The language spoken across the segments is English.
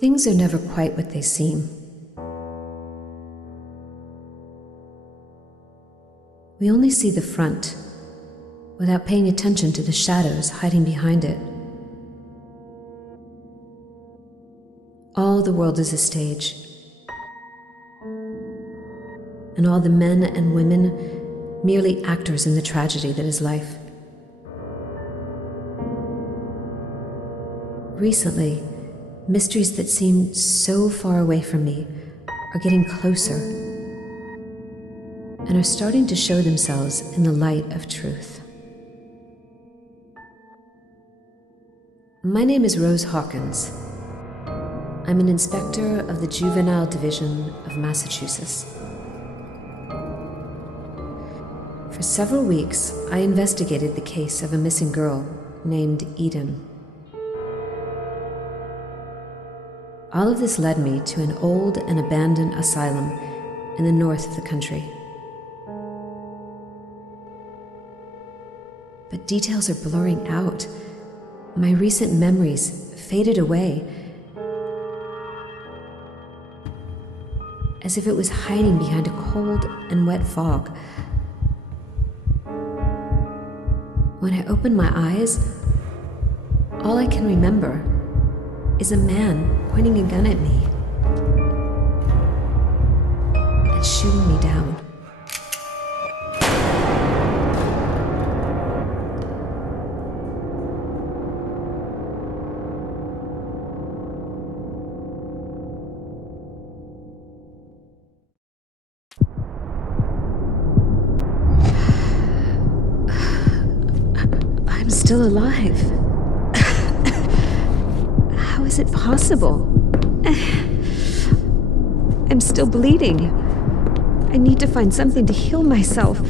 Things are never quite what they seem. We only see the front, without paying attention to the shadows hiding behind it. All the world is a stage, and all the men and women merely actors in the tragedy that is life. Recently, mysteries that seemed so far away from me are getting closer and are starting to show themselves in the light of truth. My name is Rose Hawkins. I'm an inspector of the Juvenile Division of Massachusetts. For several weeks, I investigated the case of a missing girl named Eden. All of this led me to an old and abandoned asylum in the north of the country. But details are blurring out. My recent memories faded away, as if it was hiding behind a cold and wet fog. When I opened my eyes, all I can remember is a man pointing a gun at me and shooting me down. I'm still alive. How is it possible? I'm still bleeding. I need to find something to heal myself.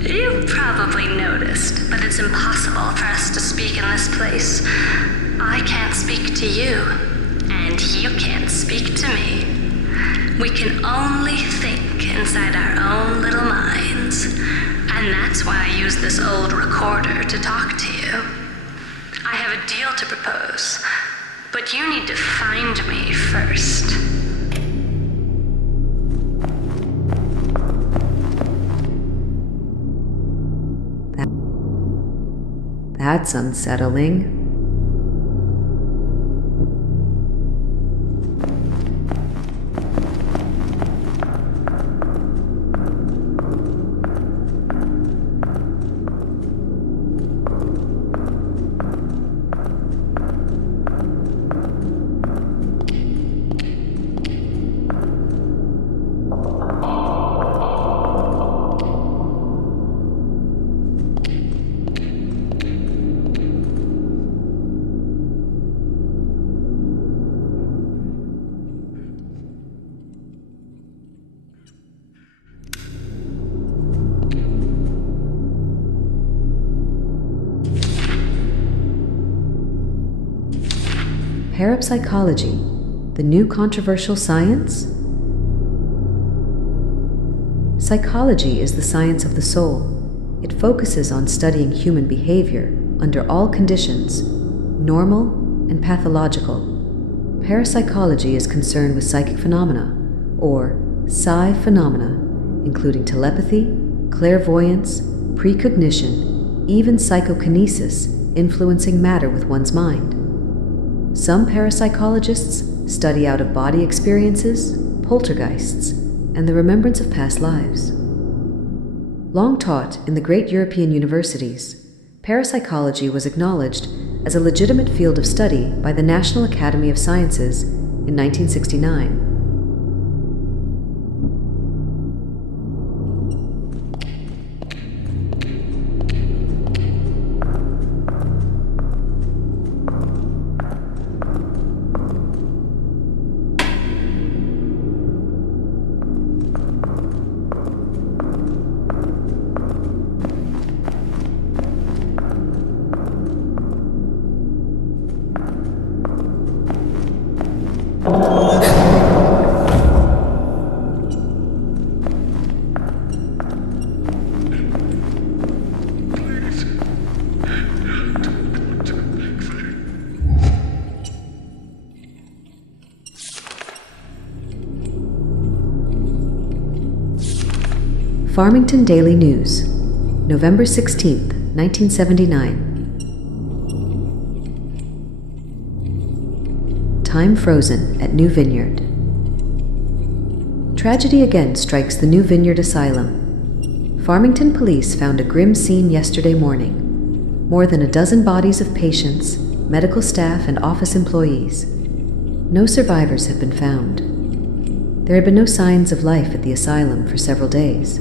You've probably noticed that it's impossible for us to speak in this place. I can't speak to you, and you can't speak to me. We can only think inside our own little minds, and that's why I use this old recorder to talk to you. I have have a deal to propose, but you need to find me first. That's unsettling. Parapsychology, the new controversial science? Psychology is the science of the soul. It focuses on studying human behavior under all conditions, normal and pathological. Parapsychology is concerned with psychic phenomena, or psi phenomena, including telepathy, clairvoyance, precognition, even psychokinesis, influencing matter with one's mind. Some parapsychologists study out-of-body experiences, poltergeists, and the remembrance of past lives. Long taught in the great European universities, parapsychology was acknowledged as a legitimate field of study by the National Academy of Sciences in 1969. Farmington Daily News, November 16th, 1979. Time frozen at New Vineyard. Tragedy again strikes the New Vineyard Asylum. Farmington police found a grim scene yesterday morning. More than a dozen bodies of patients, medical staff, and office employees. No survivors have been found. There had been no signs of life at the asylum for several days.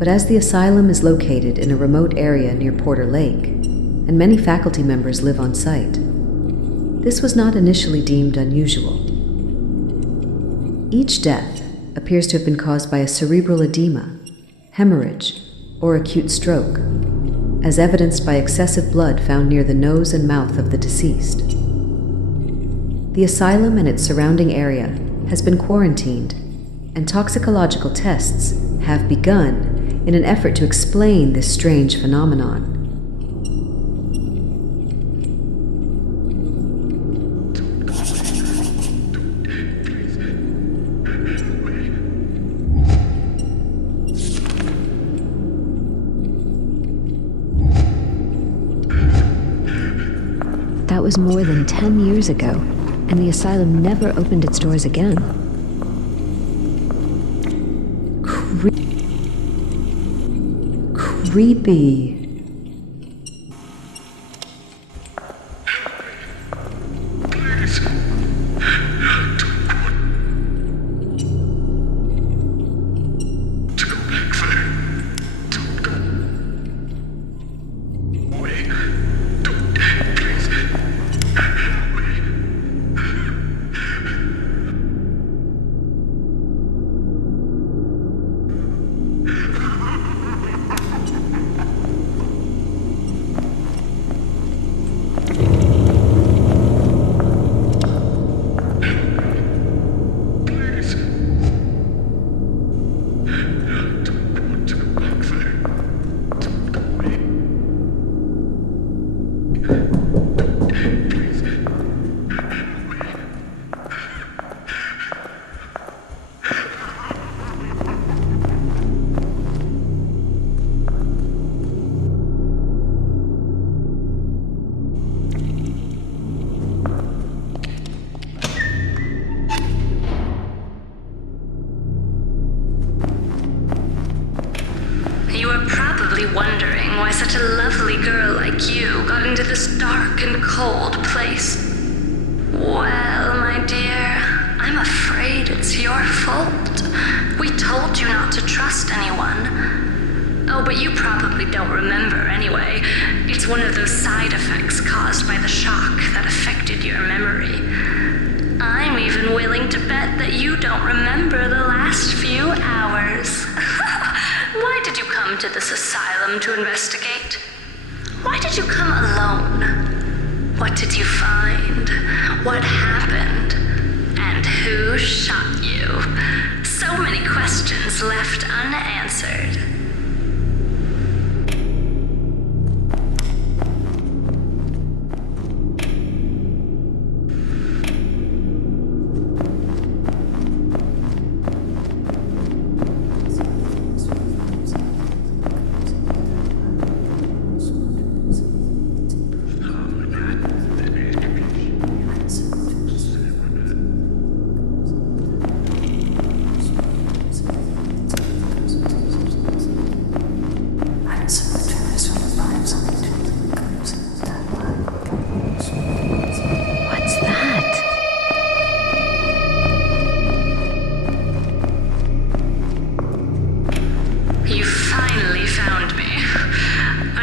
But as the asylum is located in a remote area near Porter Lake, and many faculty members live on site, this was not initially deemed unusual. Each death appears to have been caused by a cerebral edema, hemorrhage, or acute stroke, as evidenced by excessive blood found near the nose and mouth of the deceased. The asylum and its surrounding area has been quarantined, and toxicological tests have begun in an effort to explain this strange phenomenon. That was more than 10 years ago, and the asylum never opened its doors again. Creepy. such a lovely girl like you got into this dark and cold place? Well, my dear, I'm afraid it's your fault. We told you not to trust anyone. Oh, but you probably don't remember anyway. It's one of those side effects caused by the shock that affected your memory. I'm even willing to bet that you don't remember the last few hours. Why did you come to this asylum to investigate? Why did you come alone? What did you find? What happened? And who shot you? So many questions left unanswered.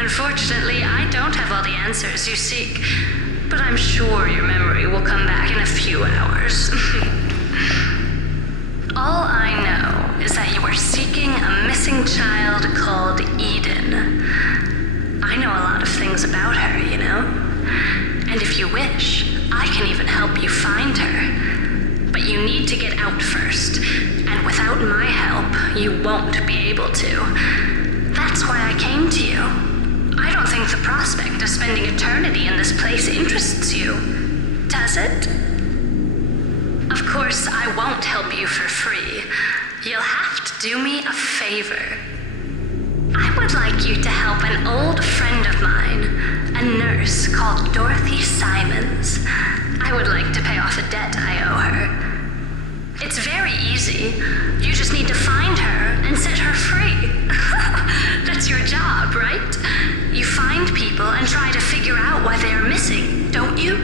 Unfortunately, I don't have all the answers you seek, but I'm sure your memory will come back in a few hours. All I know is that you are seeking a missing child called Eden. I know a lot of things about her, you know? And if you wish, I can even help you find her. But you need to get out first, and without my help, you won't be able to. That's why I came to you. I don't think the prospect of spending eternity in this place interests you, does it? Of course, I won't help you for free. You'll have to do me a favor. I would like you to help an old friend of mine, a nurse called Dorothy Simons. I would like to pay off a debt I owe her. It's very easy. You just need to find her and set her free. That's your job, right? You find people and try to figure out why they are missing, don't you?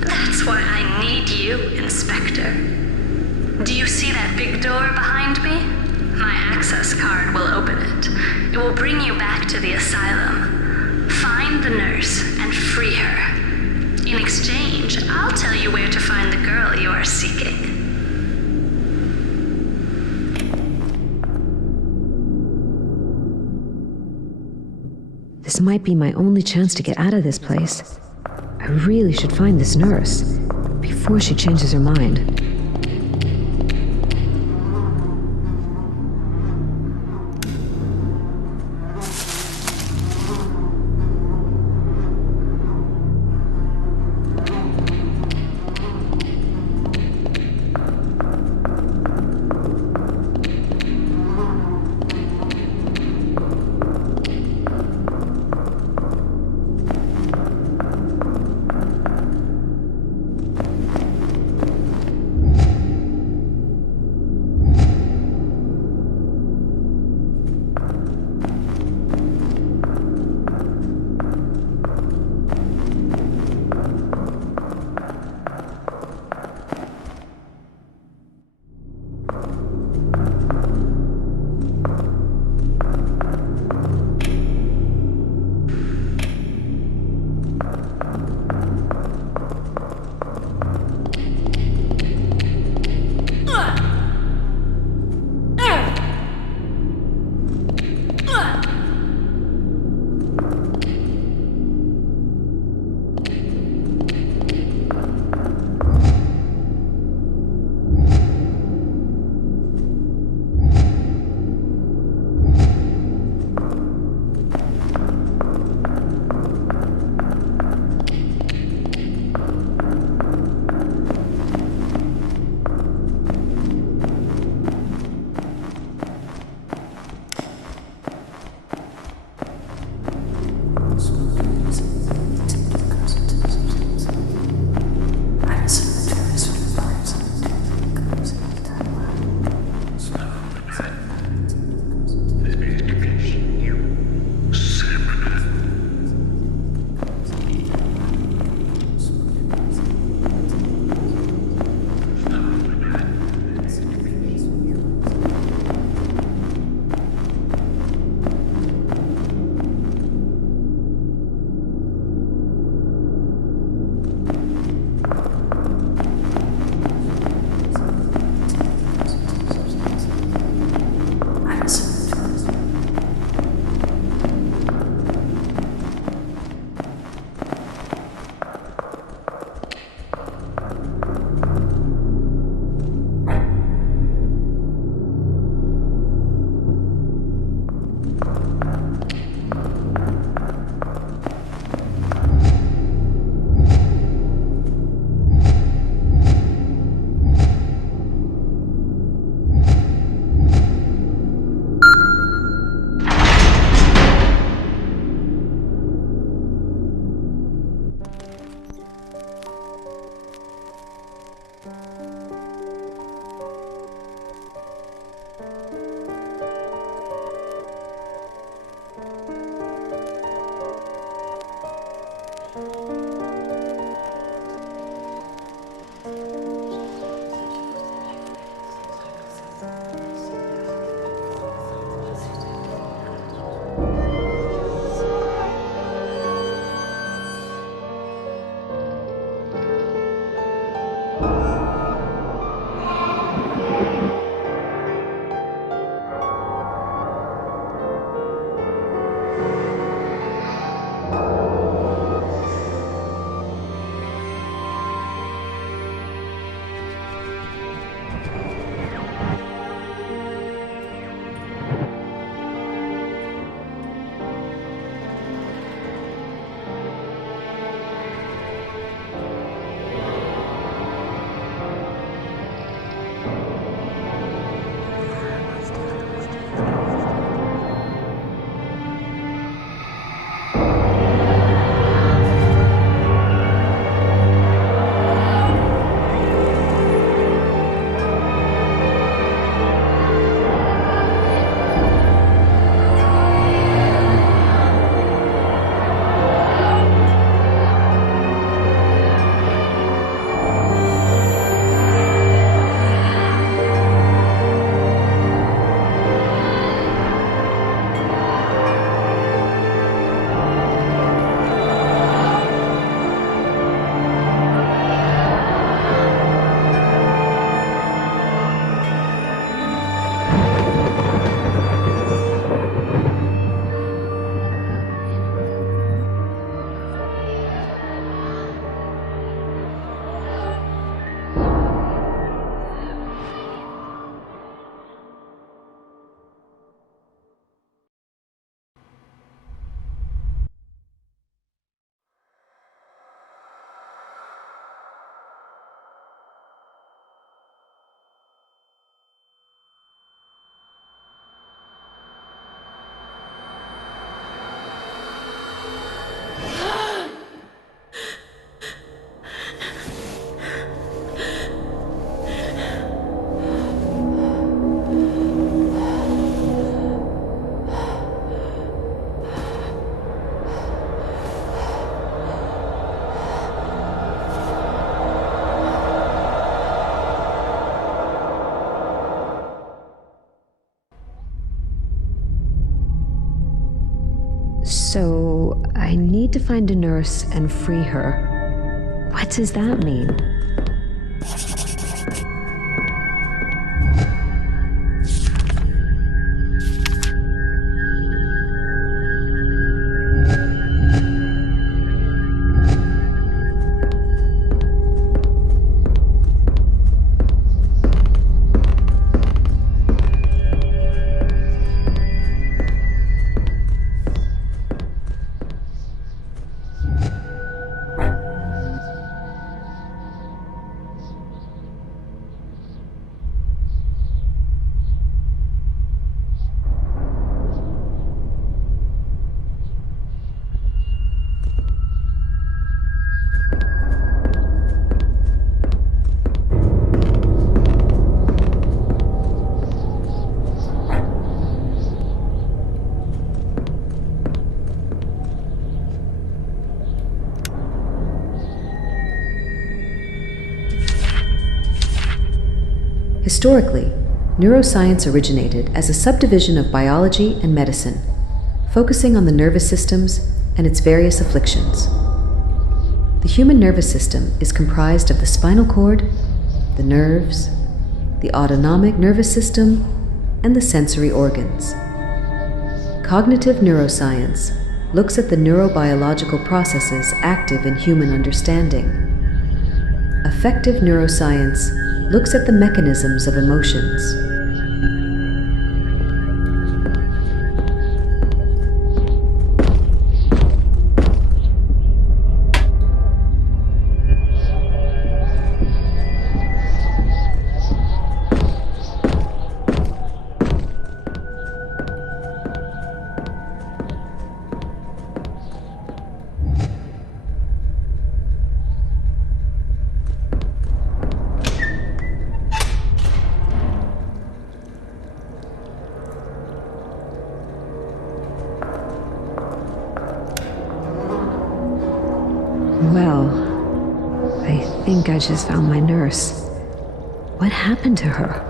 That's why I need you, Inspector. Do you see that big door behind me? My access card will open it. It will bring you back to the asylum. Find the nurse and free her. In exchange, I'll tell you where to find the girl you are seeking. This might be my only chance to get out of this place. I really should find this nurse before she changes her mind. So, I need to find a nurse and free her. What does that mean? Historically, neuroscience originated as a subdivision of biology and medicine, focusing on the nervous systems and its various afflictions. The human nervous system is comprised of the spinal cord, the nerves, the autonomic nervous system, and the sensory organs. Cognitive neuroscience looks at the neurobiological processes active in human understanding. Affective neuroscience looks at the mechanisms of emotions. just found my nurse. What happened to her?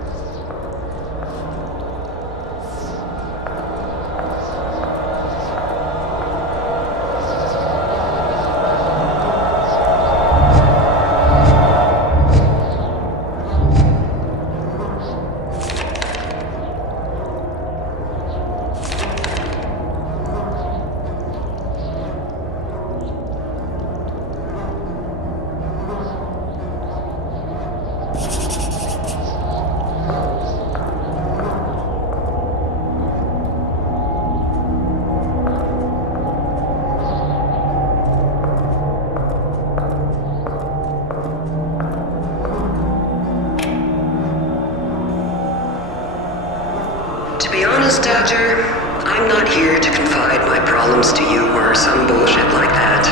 Doctor, I'm not here to confide my problems to you or some bullshit like that.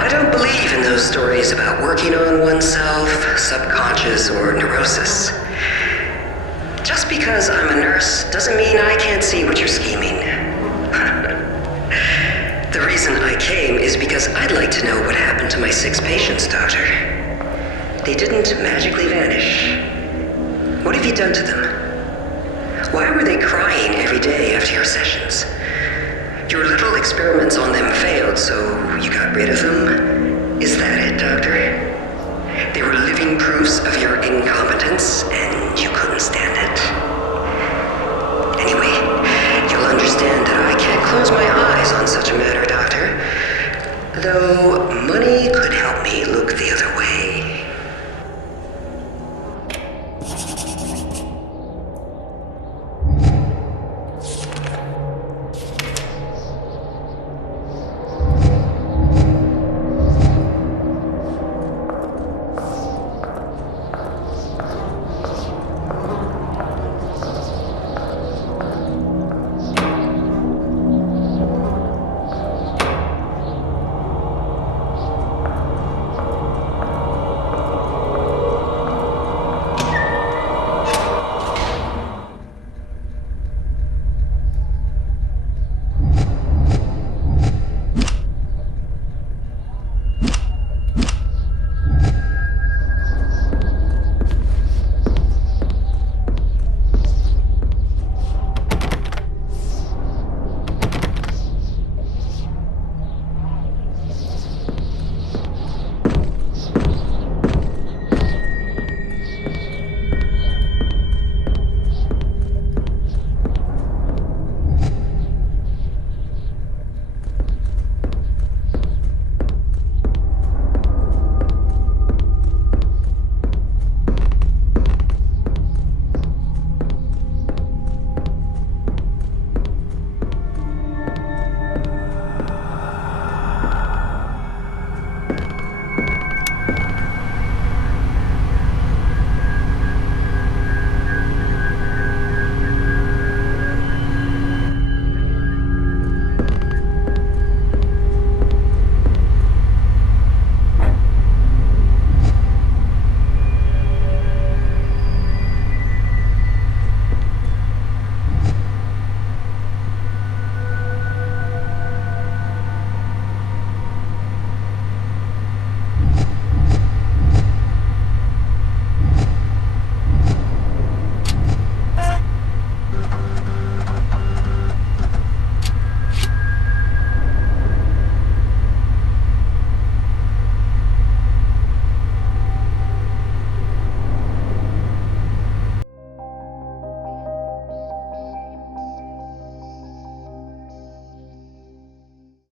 I don't believe in those stories about working on oneself, subconscious, or neurosis. Just because I'm a nurse doesn't mean I can't see what you're scheming. The reason I came is because I'd like to know what happened to my 6 patients, Doctor. They didn't magically vanish. What have you done to them? Why were they crying every day after your sessions? Your little experiments on them failed, so you got rid of them? Is that it, Doctor? They were living proofs of